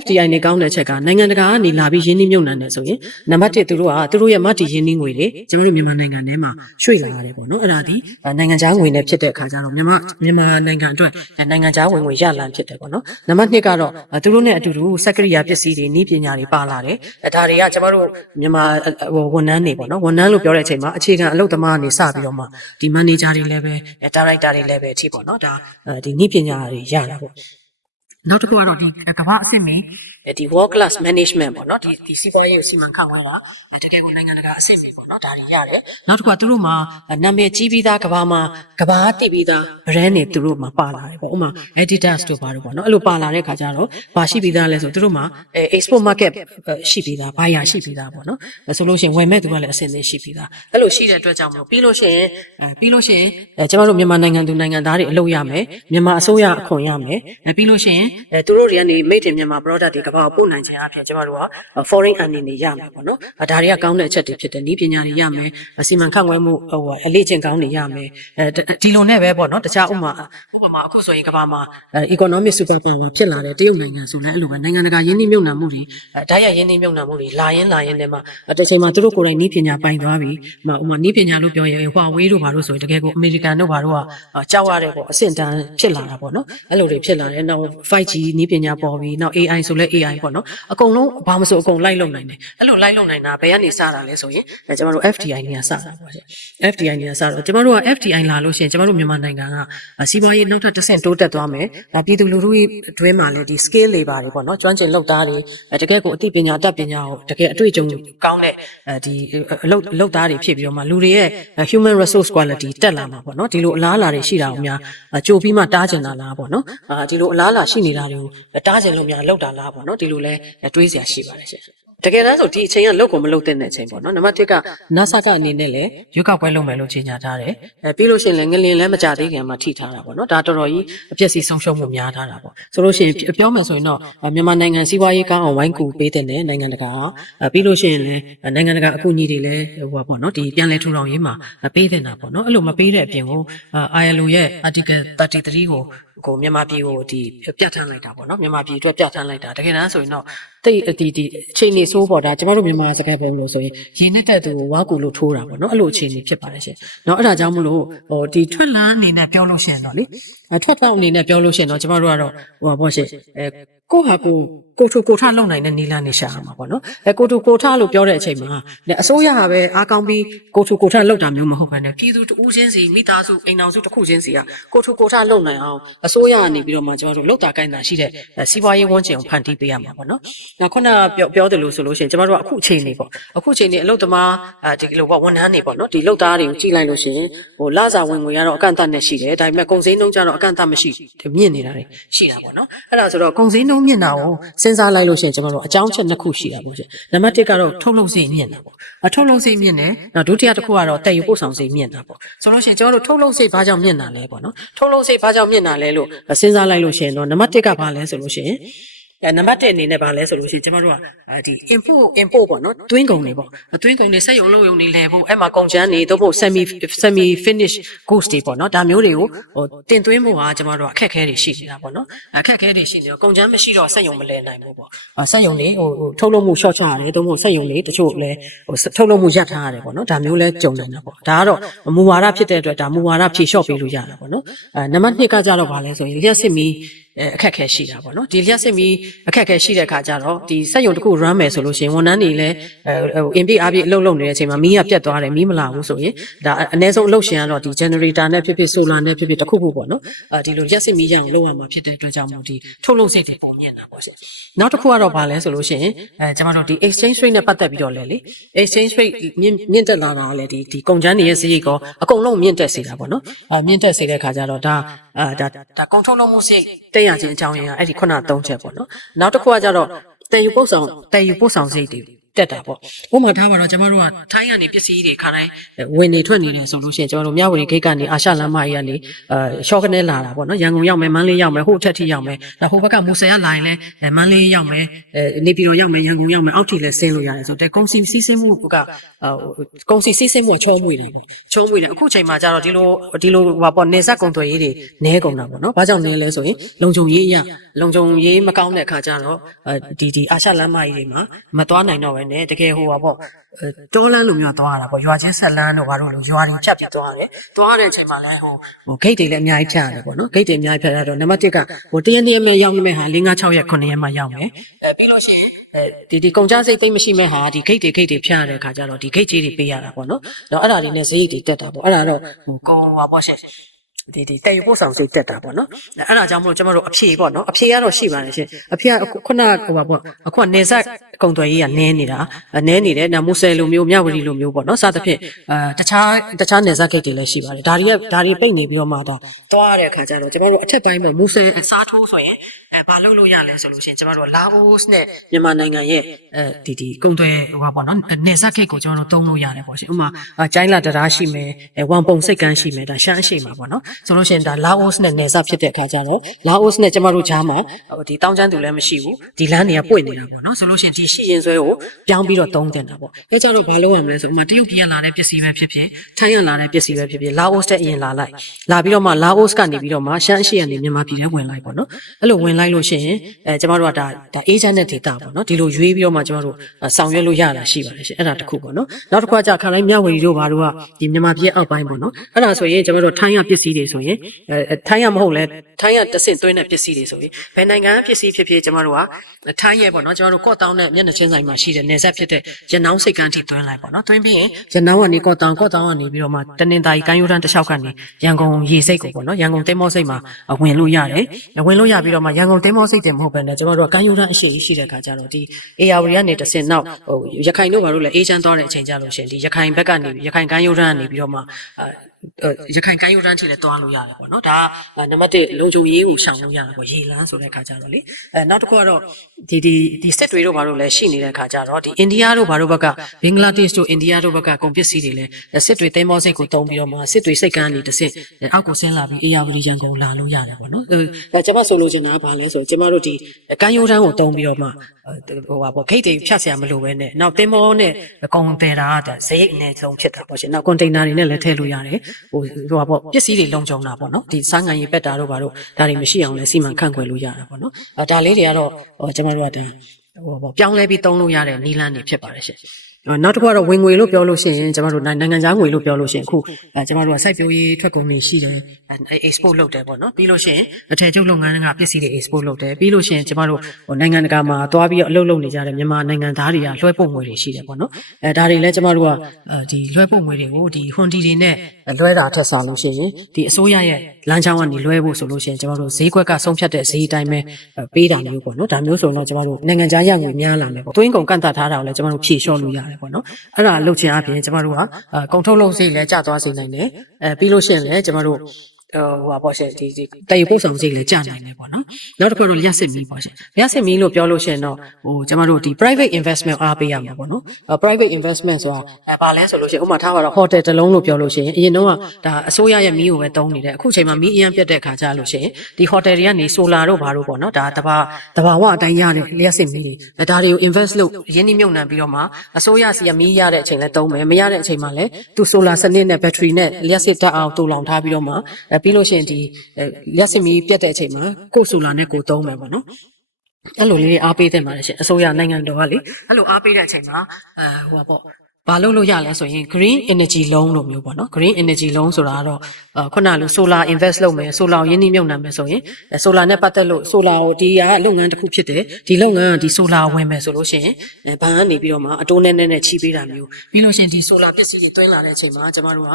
FDI နဲ့ကောင်းတဲ့ချက်ကနိုင်ငံတကာကနေလာပြီးရင်းနှီးမြှုပ်နှံနေဆိုရင်နံပါတ်1သူတို့ကသူတို့ရဲ့မတ်တီရင်းနှီးငွေတွေကျွန်တော်တို့မြန်မာနိုင်ငံထဲမှာရွှေ့လာရတယ်ပေါ့နော်အဲ့ဒါဒီနိုင်ငံခြားငွေနဲ့ဖြစ်တဲ့အခါကျတော့မြန်မာမြန်မာနိုင်ငံအတွက်နိုင်ငံခြားဝင်ငွေရလန်ဖြစ်တယ်ပေါ့နော်နံပါတ်2ကတော့သူတို့နဲ့အတူတူစက်ကရိယာပစ္စည်းတွေနည်းပညာတွေပါလာတယ်ဒါတွေကကျွန်တော်တို့မြန်မာဟိုဝန်ထမ်းတွေပေါ့နော်ဝန်ထမ်းလို့ပြောတဲ့အချိန်မှာအခြေခံအလုပ်သမားကနေစပြီးတော့မှဒီ manager တွေလည်းပဲ director တွေလည်းပဲအထိပေါ့နော်ဒါဒီနည်းပညာတွေရတာပေါ့နောက်တစ်ခုကတော့ဒီကမ္ဘာအဆင့်မင်းဒီ world class management ပေါ့နော်ဒီဒီစီးပွားရေးကိုစီမံခန့်ခွဲတာတကယ်ကိုနိုင်ငံတကာအဆင့်မင်းပေါ့နော်ဒါတွေရတယ်နောက်တစ်ခုကသူတို့မှာနာမည်ကြီးပြီးသားကမ္ဘာမှာကမ္ဘာတည်ပြီးသား brand တွေသူတို့မှာပါလာတယ်ပေါ့ဥပမာ Adidas တို့ပါတော့ပေါ့နော်အဲ့လိုပါလာတဲ့ခါကျတော့ဘာရှိပြီးသားလဲဆိုသူတို့မှာ export market ရှိပြီးသား buyer ရှိပြီးသားပေါ့နော်ဆိုလို့ရှိရင်ဝယ်မဲ့သူကလည်းအဆင့်သင့်ရှိပြီးသားအဲ့လိုရှိတဲ့အတွက်ကြောင့်မလို့ပြီးလို့ရှိရင်ပြီးလို့ရှိရင်ကျမတို့မြန်မာနိုင်ငံသူနိုင်ငံသားတွေအလုပ်ရမယ်မြန်မာအစိုးရအခွန်ရမယ်ပြီးလို့ရှိရင်အဲသူတို့တွေကနေ made in မြန်မာ product တွေကဘာပို့နိုင်ခြင်းအပြင်ကျမတို့က foreign earning တွေရမယ်ပေါ့နော်ဒါတွေကကောင်းတဲ့အချက်တွေဖြစ်တယ်ဤပညာတွေရမယ်စီမံခန့်ခွဲမှုဟိုအလေးချင်းကောင်းတွေရမယ်အဲဒီလိုနဲ့ပဲပေါ့နော်တခြားဥမာဥပမာအခုဆိုရင်ကမ္ဘာမှာ economic super power ဖြစ်လာတဲ့တရုတ်နိုင်ငံဆိုလည်းအဲ့လိုပဲနိုင်ငံတကာယင်းနှိမ့်မြုပ်နှံမှုတွေဓာတ်ရယင်းနှိမ့်မြုပ်နှံမှုတွေလာရင်လာရင်တည်းမှာတစ်ချိန်မှာသူတို့ကိုယ်တိုင်ဤပညာပိုင်သွားပြီဥမာဤပညာလို့ပြောရင် Huawei တို့ဘာလို့ဆိုရင်တကယ်ကိုအမေရိကန်တို့ဘာလို့ကကြောက်ရတဲ့ပေါ့အဆင့်တန်းဖြစ်လာတာပေါ့နော်အဲ့လိုတွေဖြစ်လာတယ်နောက် 5G ဤပညာပေါ်ပြီနောက် AI ဆိုလဲ FDI ပေါ့နော်အကုန်လုံးဘာမဆိုအကုန်လိုက်လုံနိုင်တယ်အဲ့လိုလိုက်လုံနိုင်တာဘယ်ကနေစတာလဲဆိုရင်အဲကျမတို့ FDI နေရာစတာပေါ့ရှင် FDI နေရာစတော့ကျမတို့က FDI လာလို့ရှိရင်ကျမတို့မြန်မာနိုင်ငံကစီးပွားရေးနောက်ထပ်တစ်ဆင့်တိုးတက်သွားမယ်ဒါပြည်သူလူထုရဲ့အတွင်းမှာလည်းဒီ skill labor တွေပေါ့နော်ကျွမ်းကျင်လုပ်သားတွေအဲတကယ်ကိုအသိပညာတတ်ပညာကိုတကယ်အတွေ့အကြုံကောင်းတဲ့အဲဒီအလုပ်လုပ်သားတွေဖြစ်ပြီးတော့မှလူတွေရဲ့ human resource quality တက်လာမှာပေါ့နော်ဒီလိုအလားအလာတွေရှိတာကိုများကြိုပြီးမှတားကျင်တာလားပေါ့နော်အာဒီလိုအလားအလာရှိနေတာတွေကိုတားကျင်လို့များလောက်တာလားပေါ့နော်ဒီလိုလဲတွေးစရာရှိပါတယ်ရှင်တကယ်တမ်းဆိုဒီအချိန်ကလုတ်ကိုမလုတ်တဲ့အချိန်ပေါ့နော်နံပါတ်1က NASA ကအနေနဲ့လည်းရွေးကောက်ပွဲလုပ်မယ်လို့ကြေညာထားတယ်အဲပြီးလို့ရှိရင်လည်းငလင်လည်းမကြသေးခင်မှာထိထားတာပေါ့နော်ဒါတော်တော်ကြီးအပြည့်စီဆုံးရှုံးမှုများထားတာပေါ့ဆိုလို့ရှိရင်ပြောမယ်ဆိုရင်တော့မြန်မာနိုင်ငံစီးပွားရေးကောင်းအောင်ဝိုင်းကူပေးတဲ့နဲ့နိုင်ငံတကာအဲပြီးလို့ရှိရင်လည်းနိုင်ငံတကာအကူအညီတွေလည်းဟိုပါပေါ့နော်ဒီပြန်လည်ထူထောင်ရေးမှာပေးတဲ့တာပေါ့နော်အဲ့လိုမပေးတဲ့အပြင်ကို ILO ရဲ့ Article 33ကို ကိုမြန်မာပြည်ကိုဒီပြတ်ထန်းလိုက်တာပေါ့နော်မြန်မာပြည်အတွက်ပြတ်ထန်းလိုက်တာတကယ်တမ်းဆိုရင်တော့တိတ်ဒီဒီအချိန်နေဆိုးပေါ့ဒါကျမတို့မြန်မာစကားပုံလို့ဆိုရင်ရင်းနဲ့တက်သူကိုဝါကူလို့ထိုးတာပေါ့နော်အဲ့လိုအချိန်နေဖြစ်ပါတယ်ရှင်။နော်အဲ့ဒါကြောင့်မလို့ဟိုဒီထွက်လန်းအနေနဲ့ပြောလို့ရှိရင်တော့လေအထွက်လန်းအနေနဲ့ပြောလို့ရှိရင်တော့ကျမတို့ကတော့ဟိုပါပေါ့ရှင်အဲ ကိုဟာကိုကိုထူကိုထလုံနိုင်တဲ့နီလာနေရှာရမှာပေါ့နော်အဲကိုထူကိုထလို့ပြောတဲ့အချိန်မှာအစိုးရဟာပဲအားကောင်းပြီးကိုထူကိုထလောက်တာမျိုးမဟုတ်ဘဲနဲ့ပြည်သူတဦးချင်းစီမိသားစုအိမ်တော်စုတစ်ခုချင်းစီကကိုထူကိုထလုံနိုင်အောင်အစိုးရကနေပြီးတော့မှကျမတို့လောက်တာကိုင်းတာရှိတဲ့စီးပွားရေးဝန်းကျင်ကိုဖန်တီးပေးရမှာပေါ့နော်။နောက်ခုနပြောပြောတယ်လို့ဆိုလို့ရှိရင်ကျမတို့ကအခုချိန်နေပေါ့အခုချိန်နေအလုပ်သမားအဲဒီလိုပေါ့ဝန်ထမ်းတွေပေါ့နော်ဒီလုပ်သားတွေကိုကြည့်လိုက်လို့ရှိရင်ဟိုလစာဝင်ငွေကတော့အကန့်အသတ်နဲ့ရှိတယ်ဒါပေမဲ့ကုန်စည်နှုန်းကျတော့အကန့်အသတ်မရှိမြင့်နေတာတွေရှိတာပေါ့နော်အဲ့ဒါဆိုတော့ကုန်စည်နှုန်းမြင့်တာကိုစဉ်းစားလိုက်လို့ရှိရင်ကျမတို့အကြောင်းချက်နှစ်ခုရှိတာပေါ့ရှင်နံပါတ်1ကတော့ထုတ်လုပ်စိတ်မြင့်တာပေါ့အထုတ်လုပ်စိတ်မြင့်တယ်နောက်ဒုတိယတစ်ခုကတော့တည်ယူပို့ဆောင်စိတ်မြင့်တာပေါ့ဆိုလို့ရှိရင်ကျမတို့ထုတ်လုပ်စိတ်ဘာကြောင့်မြင့်တာလဲပေါ့နော်ထုတ်လုပ်စိတ်ဘာကြောင့်မြင့်တာလဲလို့စဉ်းစားလိုက်လို့ရှိရင်တော့နံပါတ်1ကဘာလဲဆိုလို့ရှိရင် အဲနံပါတ်1အနေနဲ့ဗာလဲဆိုလို့ရှိရင်ကျမတို့ကအဲဒီ import import ပေါ့နော်တွင်းကုန်တွေပေါ့တွင်းကုန်တွေစက်ရုံလုပ်ရုံတွေလဲဖို့အဲ့မှာကုန်ချမ်းတွေသို့မဟုတ် semi semi finish goods တွေပေါ့နော်ဒါမျိုးတွေကိုဟိုတင်သွင်းဖို့ကကျမတို့ကအခက်အခဲတွေရှိနေတာပေါ့နော်အခက်အခဲတွေရှိနေတော့ကုန်ချမ်းမရှိတော့စက်ရုံမလဲနိုင်ဘူးပေါ့အာစက်ရုံတွေဟိုဟိုထုတ်လုပ်မှု short ချရတယ်သို့မဟုတ်စက်ရုံတွေတချို့လဲဟိုထုတ်လုပ်မှုရပ်ထားရတယ်ပေါ့နော်ဒါမျိုးလဲကြုံနေတာပေါ့ဒါကတော့မူဝါဒဖြစ်တဲ့အတွက်ဒါမူဝါဒဖြေလျှော့ပေးလို့ရတာပေါ့နော်အဲနံပါတ်2ကကြတော့ဗာလဲဆိုရင်လျှက်စစ်မီ အဲအခက်အခဲရှိတာပေါ့နော်ဒီလျှက်စစ်မီအခက်အခဲရှိတဲ့အခါကျတော့ဒီစက်ရုံတစ်ခု run မယ်ဆိုလို့ရှိရင်ဝန်ထမ်းတွေလည်းအဲဟို input အပြည့်အလုပ်လုပ်နေတဲ့အချိန်မှာမီးကပြတ်သွားတယ်မီးမလာဘူးဆိုရင်ဒါအနည်းဆုံးအလုပ်ရှင်ကတော့ဒီ generator နဲ့ဖြစ်ဖြစ် solar နဲ့ဖြစ်ဖြစ်တစ်ခုခုပေါ့နော်အဲဒီလိုလျှက်စစ်မီးရန်လုပ်ရမှာဖြစ်တဲ့အတွက်ကြောင့်မို့ဒီထုတ်လုပ်စိတ်တွေပုံမြင့်တာပေါ့ရှင်နောက်တစ်ခုကတော့ဗာလဲဆိုလို့ရှိရင်အဲကျွန်တော်တို့ဒီ exchange rate နဲ့ပတ်သက်ပြီးတော့လဲလေ exchange rate မြင့်မြင့်တက်လာတာကလည်းဒီဒီကုန်ကျန်းတွေရဲ့စရိတ်ကောအကုန်လုံးမြင့်တက်စေတာပေါ့နော်အဲမြင့်တက်စေတဲ့အခါကျတော့ဒါအာဒါဒါကုန်ထုတ်လုပ်မှုစိတ်တက်ရခြင်းအကြောင်းရင်းကအဲ့ဒီခုနသုံးချက်ပေါ့နော်နောက်တစ်ခုကကျတော့တည်ယူပို့ဆောင်တည်ယူပို့ဆောင်စိတ်တွေ တက်တာပေါ့ဥပမာထားပါတော့ကျမတို့ကထိုင်းကနေပစ္စည်းတွေခါတိုင်းဝင်နေထွက်နေတယ်ဆိုလို့ရှိရင်ကျမတို့မြဝတီဂိတ်ကနေအာရှလမ်းမကြီးကနေအာရှော့ကနေလာတာပေါ့နော်ရန်ကုန်ရောက်မယ်မန္တလေးရောက်မယ်ဟိုအထက်ထိရောက်မယ်ဒါဟိုဘက်ကမူဆယ်ကလာရင်လည်းမန္တလေးရောက်မယ်အဲနေပြည်တော်ရောက်မယ်ရန်ကုန်ရောက်မယ်အောက်ထိလည်းဆင်းလို့ရတယ်ဆိုတော့ကုန်စီစီးဆင်းမှုကကုန်စီစီးဆင်းမှုချောမွေတယ်ပေါ့ချောမွေတယ်အခုချိန်မှာကျတော့ဒီလိုဒီလိုဟိုပေါ့နေဆက်ကုန်သွယ်ရေးတွေနဲကုန်တာပေါ့နော်ဘာကြောင့်နဲလဲဆိုရင်လုံခြုံရေးအရာလုံခြုံရေးမကောင်းတဲ့အခါကျတော့ဒီဒီအာရှလမ်းမကြီးတွေမှာမသွားနိုင်တော့ပဲねတကယ်ဟိုပါပေါ့တောလန်းလိုမျိုးသွားတာပေါ့ရွာချင်းဆက်လန်းတို့ဘာလို့လို့ရွာတွေဖြတ်ပြီးသွားတယ်သွားတဲ့အချိန်မှာလဲဟိုဟိုဂိတ်တွေလည်းအများကြီးဖြတ်ရတယ်ပေါ့နော်ဂိတ်တွေအများကြီးဖြတ်ရတော့နံပါတ်1ကဟိုတရက်နေ့မဲ့ရောက်နေမဲ့ဟာ5 6ရက်9ရက်မှရောက်မယ်အဲပြီးလို့ရှိရင်အဲဒီဒီကုန်ကြစိတ်သိမ့်မရှိမဲ့ဟာဒီဂိတ်တွေဂိတ်တွေဖြတ်ရတဲ့အခါကျတော့ဒီဂိတ်ကြီးတွေပေးရတာပေါ့နော်တော့အဲ့ဒါတွေနဲ့ဈေးတွေတက်တာပေါ့အဲ့ဒါတော့ဟိုကောပါပေါ့ရှင့် ဒီဒီတည်ယူပို့ဆောင်စိတ်တက်တာပေါ့နော်အဲ့ဒါကြောင့်မလို့ကျွန်တော်တို့အဖြေပေါ့နော်အဖြေကတော့ရှိပါတယ်ရှင်အဖြေကခုနဟိုပါပေါ့အခုကနေဆက်ကုံသွယ်ရေးကနည်းနေတာနည်းနေတယ်နာမူဆယ်လိုမျိုးမြဝတီလိုမျိုးပေါ့နော်စသဖြင့်အဲတခြားတခြားနေဆက်ဂိတ်တွေလည်းရှိပါတယ်ဒါတွေကဒါတွေပိတ်နေပြီးတော့မှတော့သွားရတဲ့အခါကျတော့ကျွန်တော်တို့အထက်ပိုင်းမှာမူဆယ်အစားထိုးဆိုရင်အဲဘာလုပ်လို့ရလဲဆိုလို့ရှိရင်ကျွန်တော်တို့လာအိုနဲ့မြန်မာနိုင်ငံရဲ့အဲဒီဒီကုံသွယ်ဟိုပါပေါ့နော်နေဆက်ဂိတ်ကိုကျွန်တော်တို့သုံးလို့ရတယ်ပေါ့ရှင်ဥမာကျိုင်းလာတရားရှိမယ်အဲဝမ်ပုံစိတ်ကန်းရှိမယ်ဒါရှမ်းရှိမှာပေါ့နော်ဆိုလို့ရှိရင်ဒါလာအိုနဲ့နေဆက်ဖြစ်တဲ့အခါကျတော့လာအိုနဲ့ကျွန်တော်တို့ဂျားမှာဒီတောင်းချမ်းသူလည်းမရှိဘူးဒီလမ်းတွေကပွင့်နေတာပေါ့နော်ဆိုလို့ရှိရင်ဒီရှိရင်ဆွဲကိုပြောင်းပြီးတော့သုံးတင်တာပေါ့အဲကြတော့ဘာလုပ်ရမလဲဆိုဥမာတရုတ်ပြည်ကလာတဲ့ပစ္စည်းပဲဖြစ်ဖြစ်ထိုင်းကလာတဲ့ပစ္စည်းပဲဖြစ်ဖြစ်လာအိုတက်အရင်လာလိုက်လာပြီးတော့မှလာအိုကနေပြီးတော့မှရှမ်းအရှိကနေမြန်မာပြည်ထဲဝင်လိုက်ပေါ့နော်အဲ့လိုဝင်လိုက်လို့ရှိရင်အဲကျွန်တော်တို့ကဒါဒါအေဂျင့်နဲ့ဒေတာပေါ့နော်ဒီလိုရွေးပြီးတော့မှကျွန်တော်တို့ဆောင်ရွက်လို့ရတာရှိပါတယ်ရှင်အဲ့ဒါတခုပေါ့နော်နောက်တစ်ခုကကြာခါတိုင်းမြဝတီတို့ဘာတို့ကဒီမြန်မာပြည်အောက်ပိုင်းပေါ့နော်အဲ့ဒါဆိုရင်ကျွန်တော်တို့ထိုင်းကပစ္စည်းတွေဆိုရင်အဲထိုင်းရမဟုတ်လဲထိုင်းရတစ်ဆင့်သွင်းတဲ့ပစ္စည်းတွေဆိုရင်ဘယ်နိုင်ငံပစ္စည်းဖြစ်ဖြစ်ကျမတို့ကထိုင်းရဲ့ပေါ့နော်ကျမတို့ကော့တောင်းနဲ့မျက်နှာချင်းဆိုင်မှာရှိတဲ့နေဆက်ဖြစ်တဲ့ရနောင်းစိတ်ကန်းထိသွင်းလိုက်ပေါ့နော်သွင်းပြီးရင်ရနောင်းကနေကော့တောင်းကော့တောင်းကနေပြီးတော့မှတနင်္သာရီကမ်းရိုးတန်းတစ်လျှောက်ကနေရန်ကုန်ရေစိတ်ကိုပေါ့နော်ရန်ကုန်တင်းမောစိတ်မှာဝင်လို့ရတယ်ဝင်လို့ရပြီးတော့မှရန်ကုန်တင်းမောစိတ်တင်မဟုတ်ဘဲနဲ့ကျမတို့ကကမ်းရိုးတန်းအရှိရှိတဲ့ခါကျတော့ဒီ AR ကနေတစ်ဆင့်နောက်ဟိုရခိုင်တို့ဘာလို့လဲအေဂျင့်သွားတဲ့အချိန်ကြလို့ရှင်ဒီရခိုင်ဘက်ကနေရခိုင်ကမ်းရိုးတန်းကနေပြီးတော့မှအဲ ရခိုင်ကမ်းရိုးတန်းထိလည်းတွားလို့ရတယ်ပေါ့နော်ဒါကနံပါတ်1လုံခြုံရေးကိုရှောင်လို့ရတာပေါ့ရေလန်းဆိုတဲ့ခါကျတော့လေအဲနောက်တစ်ခုကတော့ဒီဒီဒီစစ်တွေတို့ဘာလို့လဲရှိနေတဲ့ခါကျတော့ဒီအိန္ဒိယတို့ဘာလို့ဘက်ကဘင်္ဂလားဒေ့ရှ်တို့အိန္ဒိယတို့ဘက်ကကုန်ပစ္စည်းတွေလည်းစစ်တွေသိမ်းမောစိတ်ကိုတုံးပြီးတော့မှစစ်တွေစိတ်ကန်းနေတစ်ဆင့်အောက်ကိုဆင်းလာပြီးအေယာဝတီရန်ကုန်လာလို့ရတယ်ပေါ့နော်အဲကျွန်မဆိုလို့ချင်တာကဘာလဲဆိုတော့ကျွန်မတို့ဒီကမ်းရိုးတန်းကိုတုံးပြီးတော့မှဟိုပါပေါ့ဂိတ်တွေဖြတ်ဆရာမလိုပဲနဲ့နောက်တင်မောနဲ့ကုန်တယ်တာကဈေးအနည်းဆုံးဖြစ်တာပေါ့ရှင်နောက်ကွန်တိန်နာတွေနဲ့လည်းထည့်လို့ရတယ်ဟိုဟိုပါပေါ့ပစ္စည်းတွေလုံခြုံတာပေါ့နော်ဒီစားငံရေးပက်တာတို့ဘာတို့ဒါတွေမရှိအောင်လည်းစီမံခန့်ခွဲလို့ရတာပေါ့နော်အဲဒါလေးတွေကတော့ဟိုကျွန်တော်တို့ကဒါဟိုပေါ့ပြောင်းလဲပြီးသုံးလို့ရတဲ့နီလန်းတွေဖြစ်ပါတယ်ရှင် နောက်တစ်ခုကတော့ဝင်ငွေလို့ပြောလို့ရှိရင်ကျွန်တော်တို့နိုင်ငံခြားငွေလို့ပြောလို့ရှိရင်အခုအဲကျွန်တော်တို့ကစိုက်ပျိုးရေးထွက်ကုန်တွေရှိတယ်အဲ export လုပ်တယ်ပေါ့နော်ပြီးလို့ရှိရင်အထည်ချုပ်လုပ်ငန်းကပစ္စည်းတွေ export လုပ်တယ်ပြီးလို့ရှိရင်ကျွန်တော်တို့ဟိုနိုင်ငံတကာမှာသွားပြီးတော့အလုပ်လုပ်နေကြတဲ့မြန်မာနိုင်ငံသားတွေကလွှဲပို့ငွေတွေရှိတယ်ပေါ့နော်အဲဒါတွေလည်းကျွန်တော်တို့ကအဲဒီလွှဲပို့ငွေတွေကိုဒီဟွန်တီတွေနဲ့လွှဲတာထက်စားလို့ရှိရင်ဒီအစိုးရရဲ့လမ်းကြောင်းကနေလွှဲဖို့ဆိုလို့ရှိရင်ကျွန်တော်တို့ဈေးကွက်ကဆုံးဖြတ်တဲ့ဈေးအတိုင်းပဲပေးတာမျိုးပေါ့နော်ဒါမျိုးဆိုတော့ကျွန်တော်တို့နိုင်ငံခြားရငွေများလာမယ်ပေါ့သွင်းကုန်ကန့်သတ်ထားတာကိုလည်းကျွန်တော်တို့ဖြေလျှော့လို့ရတယ်ပေါ့နော်အဲ့ဒါလုပ်ချင်အပြင်ကျွန်တော်တို့ကကုန်ထုတ်လုပ်စိတ်လည်းကျသွားစေနိုင်တယ်အဲပြီးလို့ရှိရင်လည်းကျွန်တော်တို့ ဟိုဟာပေါ့ရှင်ဒီဒီတည်ပို့ဆောင်စိတ်လည်းကြာနိုင်တယ်ပေါ့နော်နောက်တစ်ခုတော့လျှက်စစ်မီးပေါ့ရှင်လျှက်စစ်မီးလို့ပြောလို့ရှိရင်တော့ဟိုကျွန်တော်တို့ဒီ private investment အားပေးရမှာပေါ့နော် private investment ဆိုတာအဲဘာလဲဆိုလို့ရှိရင်ဥပမာထားပါတော့ hotel တစ်လုံးလို့ပြောလို့ရှိရင်အရင်တော့ကဒါအစိုးရရဲ့မီးကိုပဲတုံးနေတယ်အခုချိန်မှာမီးအရင်ပြတ်တဲ့ခါကျလို့ရှိရင်ဒီ hotel တွေကနေ solar တို့ဘာတို့ပေါ့နော်ဒါတဘာတဘာဝအတိုင်းရတဲ့လျှက်စစ်မီးတွေဒါတွေကို invest လုပ်ရင်းနှီးမြှုပ်နှံပြီးတော့မှအစိုးရစီကမီးရတဲ့အချိန်လဲတုံးမယ်မရတဲ့အချိန်မှာလဲသူ solar စနစ်နဲ့ battery နဲ့လျှက်စစ်တက်အောင်တူလောင်ထားပြီးတော့မှအဲပြီးလို့ရှိရင်ဒီလျှက်စစ်မီးပြတ်တဲ့အချိန်မှာကိုယ် solar နဲ့ကိုယ်တုံးမယ်ပေါ့နော်အဲ့လိုလေးအားပေးတဲ့မှာလေရှင်အစိုးရနိုင်ငံတော်ကလေအဲ့လိုအားပေးတဲ့အချိန်မှာအဲဟိုပါပေါ့ ဘာလုပ်လို့ရလဲဆိုရင် green energy loan လို့မျိုးပေါ့နော် green energy loan ဆိုတာကတော့ခုနလို solar invest လုပ်မယ် solar ရင်းနှီးမြှုပ်နှံမယ်ဆိုရင် solar နဲ့ပတ်သက်လို့ solar ကိုဒီကလုပ်ငန်းတစ်ခုဖြစ်တယ်ဒီလုပ်ငန်းကဒီ solar ဝင်မယ်ဆိုလို့ရှိရင်ဘဏ်ကနေပြီးတော့မှအတိုးနဲ့နဲ့နဲ့ချီးပေးတာမျိုးပြီးလို့ရှိရင်ဒီ solar ပစ္စည်းတွေတွင်းလာတဲ့အချိန်မှာကျမတို့က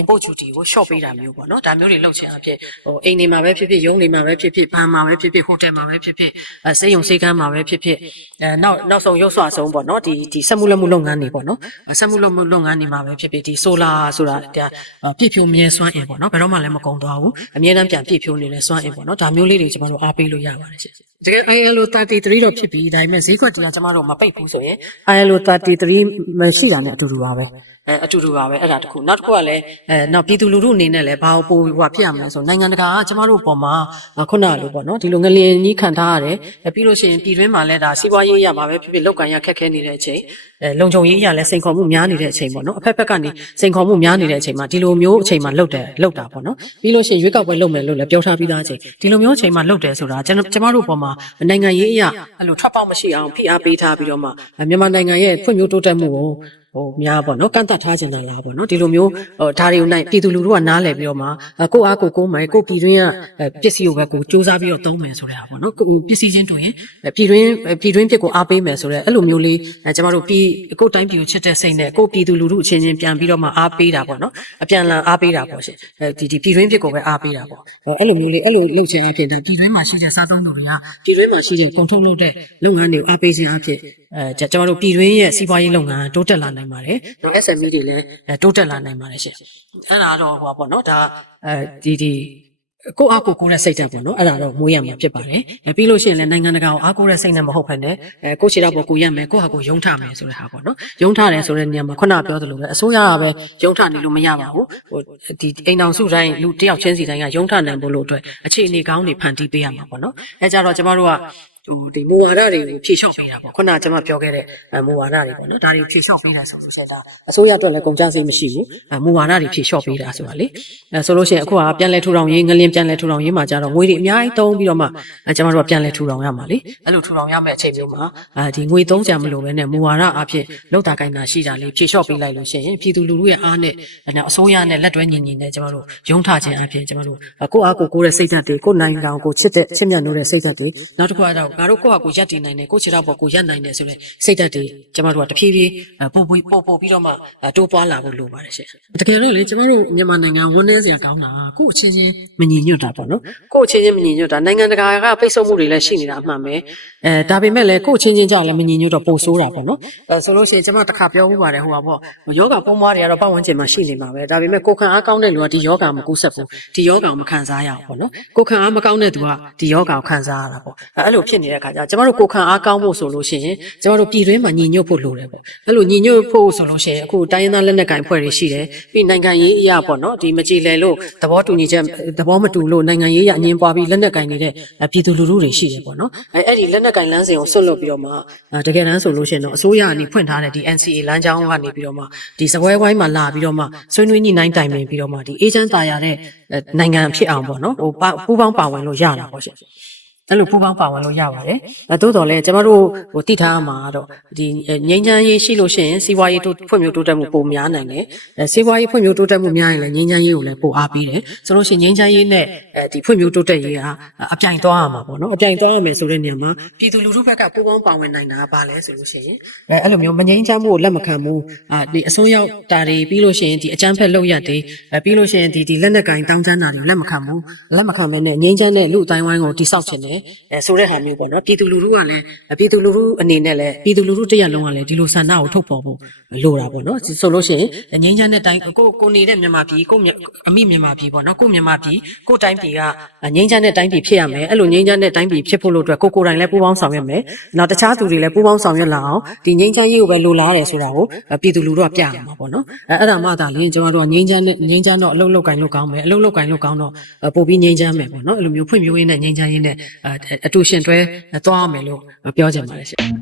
import duty ကို short ပေးတာမျိုးပေါ့နော်ဒါမျိုးတွေလုပ်ချင်အဖြစ်ဟိုအိမ်တွေမှာပဲဖြစ်ဖြစ်ရုံးတွေမှာပဲဖြစ်ဖြစ်ဘဏ်မှာပဲဖြစ်ဖြစ် hotel မှာပဲဖြစ်ဖြစ်စေယုံစေကမ်းမှာပဲဖြစ်ဖြစ်အဲနောက်နောက်ဆုံးရုပ်ဆွဆုံးပေါ့နော်ဒီဒီစက်မှုလက်မှုလုပ်ငန်းတွေပေါ့နော်စက်မှုလက်မှုလုပ်ငန်းတွေမှာပဲဖြစ်ဖြစ်ဒီ solar ဆိုတာဒါပြည့်ဖြိုးမြဲစွမ်းအင်ပေါ့နော်ဘယ်တော့မှလည်းမကုန်သွားဘူးအမြဲတမ်းပြန်ပြည့်ဖြိုးနေတဲ့စွမ်းအင်ပေါ့နော်ဒါမျိုးလေးတွေကျမတို့အားပေးလို့ရပါတယ်ရှင် တကယ် ILO 33တော့ဖြစ်ပြီဒါပေမဲ့ဈေးကွက်တွေကကျမတို့မပိတ်ဘူးဆိုရင် ILO 33မရှိတာနဲ့အတူတူပါပဲအဲအတူတူပါပဲအဲ့ဒါတခုနောက်တစ်ခုကလည်းအဲနောက်ပြည်သူလူထုအနေနဲ့လည်းဘာပိုဟိုဖြစ်ရမလဲဆိုနိုင်ငံတကာကကျမတို့ပုံမှာခုနလိုပေါ့နော်ဒီလိုငလျင်ကြီးခံထားရတယ်ပြီးလို့ရှိရင်ပြည်တွင်းမှာလည်းဒါစီးပွားရေးရမှာပဲဖြစ်ဖြစ်လောက်ကန်ရခက်ခဲနေတဲ့အချိန်အဲလုံခြုံရေးအရာလဲစိန်ခေါ်မှုများနေတဲ့အချိန်ပေါ့နော်အဖက်ဖက်ကနေစိန်ခေါ်မှုများနေတဲ့အချိန်မှာဒီလိုမျိုးအချိန်မှာလှုပ်တယ်လှုပ်တာပေါ့နော်ပြီးလို့ရှိရင်ရွေးကောက်ပွဲလုပ်မယ်လို့လည်းပြောထားပြီးသားအချိန်ဒီလိုမျိုးအချိန်မှာလှုပ်တယ်ဆိုတာကျွန်တော်ကျမတို့ပုံမှာနိုင်ငံရေးအရာအဲ့လိုထွက်ပေါက်မရှိအောင်ဖိအားပေးထားပြီးတော့မှမြန်မာနိုင်ငံရဲ့ဖွံ့ဖြိုးတိုးတက်မှုကိုဟိုများပေါ့နော်ကန့်တတ်ထားခြင်းလားပေါ့နော်ဒီလိုမျိုးဟိုဒါတွေကိုနိုင်ပြည်သူလူထုကနားလည်ပြီးတော့မှကိုအားကိုကိုမယ်ကိုပြည်တွင်းကပစ္စည်းကိုပဲကိုစူးစမ်းပြီးတော့သုံးမယ်ဆိုတဲ့ဟာပေါ့နော်ပစ္စည်းချင်းတူရင်ပြည်တွင်းပြည်တွင်းပြစ်ကိုအားပေးမယ်ဆိုတဲ့အဲ့လိုမျိုးလေးကျမတို့ပြည်ကိုတိုင်းပြည်ကိုချစ်တဲ့စိတ်နဲ့ကိုပြည်သူလူထုအချင်းချင်းပြန်ပြီးတော့မှအားပေးတာပေါ့နော်အပြန်လန်အားပေးတာပေါ့ရှင်ဒီဒီပြည်တွင်းပြစ်ကိုပဲအားပေးတာပေါ့အဲ့လိုမျိုးလေးအဲ့လိုလုပ်ချင်အဖြစ်ဒါပြည်တွင်းမှာရှိတဲ့စားသုံးသူတွေကပြည်တွင်းမှာရှိတဲ့ကုန်ထုတ်လုပ်တဲ့လုပ်ငန်းတွေကိုအားပေးခြင်းအဖြစ်အဲကျမတို့ပြည်တွင်းရဲ့စီးပွားရေးလုပ်ငန်းတိုးတက်လာနိုင်ပါတယ်။နောက် SME တွေလည်းတိုးတက်လာနိုင်ပါတယ်ရှင်။အဲ့ဒါတော့ဟိုပါပေါ့နော်ဒါအဲဒီဒီကိုအားကိုကိုတဲ့စိတ်ဓာတ်ပေါ့နော်အဲ့ဒါတော့မွေးရမှာဖြစ်ပါတယ်အဲပြီးလို့ရှိရင်လည်းနိုင်ငံတကာကိုအားကိုတဲ့စိတ်နဲ့မဟုတ်ဘဲနဲ့အဲကိုချီတော့ပေါ်ကိုရမယ်ကိုဟာကိုယုံထမယ်ဆိုတဲ့ဟာပေါ့နော်ယုံထတယ်ဆိုတဲ့နေရာမှာခုနပြောသလိုပဲအစိုးရကပဲယုံထနေလို့မရပါဘူးဟိုဒီအိမ်တော်စုတိုင်းလူတယောက်ချင်းစီတိုင်းကယုံထနိုင်ဖို့လို့အတွက်အခြေအနေကောင်းတွေဖန်တီးပေးရမှာပေါ့နော်အဲကြတော့ကျမတို့က ဟဟိုဒီမူဝါဒတွေကိုဖြေလျှော့ပေးတာပေါ့ခုနကကျွန်မပြောခဲ့တဲ့အဲမူဝါဒတွေပေါ့နော်ဒါတွေဖြေလျှော့ပေးတာဆိုလို့ရှိရင်ဒါအစိုးရအတွက်လည်းကုန်ကျစရိတ်မရှိဘူးအဲမူဝါဒတွေဖြေလျှော့ပေးတာဆိုတာလေအဲဆိုလို့ရှိရင်အခုကပြန်လဲထူထောင်ရေးငလင်းပြန်လဲထူထောင်ရေးမှာကြတော့ငွေတွေအများကြီးသုံးပြီးတော့မှအဲကျွန်တော်တို့ကပြန်လဲထူထောင်ရမှာလေအဲ့လိုထူထောင်ရမယ့်အချိန်မျိုးမှာအဲဒီငွေသုံးကြမလို့ပဲနဲ့မူဝါဒအဖြစ်လောက်တာကိုင်းတာရှိတာလေးဖြေလျှော့ပေးလိုက်လို့ရှိရင်ပြည်သူလူထုရဲ့အားနဲ့အဲအစိုးရနဲ့လက်တွဲညီညီနဲ့ကျွန်တော်တို့ရုံးထခြင်းအဖြစ်ကျွန်တော်တို့ကိုယ့်အားကိုယ်ကိုယ်ရဲ့စိတ်ဓာတ်တွေကိုယ်နိုင်ငံကိုချစ်တဲ့ချစ်မြတ်နိုးတဲ့စိတ်ဓာတ်တွေနောက်တစ်ခုကတော့ငါတို့ကိုယ့်အားကိုယ်ရပ်တည်နိုင်တယ်ကိုယ့်ခြေထောက်ပေါ်ကိုယ်ရပ်နိုင်တယ်ဆိုတဲ့စိတ်ဓာတ်တွေကျွန်တော်တို့ကတဖြည်းဖြည်းပို့ပို့ပို့ပို့ပြီးတော့မှတိုးပွားလာဖို့လိုပါတယ်ရှင်တကယ်လို့လေကျွန်တော်တို့မြန်မာနိုင်ငံဝန်ထမ်းစရာကောင်းတာကိုယ့်အချင်းချင်းမညီညွတ်တာပေါ့နော်ကိုယ့်အချင်းချင်းမညီညွတ်တာနိုင်ငံတကာကပိတ်ဆို့မှုတွေလည်းရှိနေတာအမှန်ပဲအဲဒါပေမဲ့လည်းကိုယ့်အချင်းချင်းကြောင့်လည်းမညီညွတ်တော့ပိုဆိုးတာပေါ့နော်အဲဆိုလို့ရှိရင်ကျွန်မတစ်ခါပြောဖို့ပါတယ်ဟိုပါပေါ့ယောဂပုံမွားတွေကတော့ပတ်ဝန်းကျင်မှာရှိနေမှာပဲဒါပေမဲ့ကိုယ်ခံအားကောင်းတဲ့လူကဒီယောဂမကူးဆက်ဘူးဒီယောဂကိုမခံစားရအောင်ပေါ့နော်ကိုယ်ခံအားမကောင်းတဲ့သူကဒီယောဂကိုခံစားရတာပေါ့အဲအဲ့လိုဖြစ်နေတဲ့အခါကျကျွန်တော်တို့ကိုယ်ခံအားကောင်းဖို့ဆိုလို့ရှိရင်ကျွန်တော်တို့ပြည်တွင်းမှာညီညွတ်ဖို့လိုတယ်ပေါ့အဲ့လိုညီညွတ်ဖို့ဆိုလို့ရှိရင်အခုတိုင်းရင်းသားလက်နက်ကိုင်ဖွဲ့တွေရှိတယ်ပြီးနိုင်ငံရေးအရာပေါ့နော်ဒီမကြည်လည်လို့သဘောတူညီချက်သဘောမတူလို့နိုင်ငံရေးရအငင်းပွားပြီးလက်နက်ကင်နေတဲ့ပြည်သူလူထုတွေရှိတယ်ပေါ့နော်အဲအဲ့ဒီလက်နက်ကင်လမ်းစဉ်ကိုဆွတ်လွတ်ပြီးတော့မှတကယ်တမ်းဆိုလို့ရှိရင်တော့အစိုးရအနေဖွင့်ထားတဲ့ဒီ NCA လမ်းကြောင်းကနေပြီးတော့မှဒီစပွဲဝိုင်းမှာလာပြီးတော့မှဆွေးနွေးညှိနှိုင်းတိုင်ပင်ပြီးတော့မှဒီအေဂျင့်တာရတဲ့နိုင်ငံဖြစ်အောင်ပေါ့နော်ဟိုပူးပေါင်းပါဝင်လို့ရတာပေါ့ရှင် အဲ့လိုပူပေါင်းပါဝင်လို့ရပါတယ်။အဲသို့တော်လည်းကျမတို့ဟိုတိထားမှာတော့ဒီငိမ့်ချမ်းရေးရှိလို့ရှိရင်စီးပွားရေးတိုးဖွံ့ဖြိုးတိုးတက်မှုပိုများနိုင်တယ်။အဲစီးပွားရေးဖွံ့ဖြိုးတိုးတက်မှုများရင်လည်းငိမ့်ချမ်းရေးကိုလည်းပိုအားပေးတယ်။ဆိုလို့ရှိရင်ငိမ့်ချမ်းရေးနဲ့အဲဒီဖွံ့ဖြိုးတိုးတက်ရေးကအပြိုင်သွားရမှာပေါ့နော်။အပြိုင်သွားရမယ်ဆိုတဲ့နေရာမှာပြည်သူလူထုဘက်ကပူပေါင်းပါဝင်နိုင်တာကဘာလဲဆိုလို့ရှိရင်အဲအဲ့လိုမျိုးမငိမ့်ချမ်းမှုကိုလက်မခံဘူး။အာဒီအစိုးရတာတွေပြီးလို့ရှိရင်ဒီအကြမ်းဖက်လုပ်ရက်တွေအဲပြီးလို့ရှိရင်ဒီဒီလက်နက်ကင်တောင်းချမ်းတာတွေကိုလက်မခံဘူး။လက်မခံမဲနဲ့ငိမ့်ချမ်းတဲ့လူအတိုင်းဝိုင်းကိုတိဆောက်ခြင်းတယ်။အဲဆိုတဲ့ဟာမျိုးပေါ့နော်ပြည်သူလူထုကလည်းပြည်သူလူထုအနေနဲ့လည်းပြည်သူလူထုတရက်လုံးကလည်းဒီလိုဆန္ဒကိုထုတ်ဖော်ဖို့လိုတာပေါ့နော်ဆိုလို့ရှိရင်ငိမ့်ချမ်းတဲ့တိုင်းကိုကိုနေတဲ့မြန်မာပြည်ကိုအမိမြန်မာပြည်ပေါ့နော်ကိုမြန်မာပြည်ကိုတိုင်းပြည်ကငိမ့်ချမ်းတဲ့တိုင်းပြည်ဖြစ်ရမယ်အဲ့လိုငိမ့်ချမ်းတဲ့တိုင်းပြည်ဖြစ်ဖို့လို့အတွက်ကိုကိုယ်တိုင်လည်းပူးပေါင်းဆောင်ရွက်မယ်နောက်တခြားသူတွေလည်းပူးပေါင်းဆောင်ရွက်လာအောင်ဒီငိမ့်ချမ်းရေးကိုပဲလိုလားတယ်ဆိုတာကိုပြည်သူလူထုကပြရမှာပေါ့နော်အဲအဲ့ဒါမှသာလင်းကျွန်တော်တို့ကငိမ့်ချမ်းတဲ့ငိမ့်ချမ်းတော့အလုပ်လုပ်ကင်လုပ်ကောင်းမယ်အလုပ်လုပ်ကင်လုပ်ကောင်းတော့ပို့ပြီးငိမ့်ချမ်းမယ်ပေါ့နော်အဲ့လိုမျိုးဖွံ့ဖြိုးရေးနဲ့ငိမ့်ချမ်းရေးနဲ့အတူရှင်တွဲသွားရမယ်လို့ပြောချင်ပါတယ်ရှင်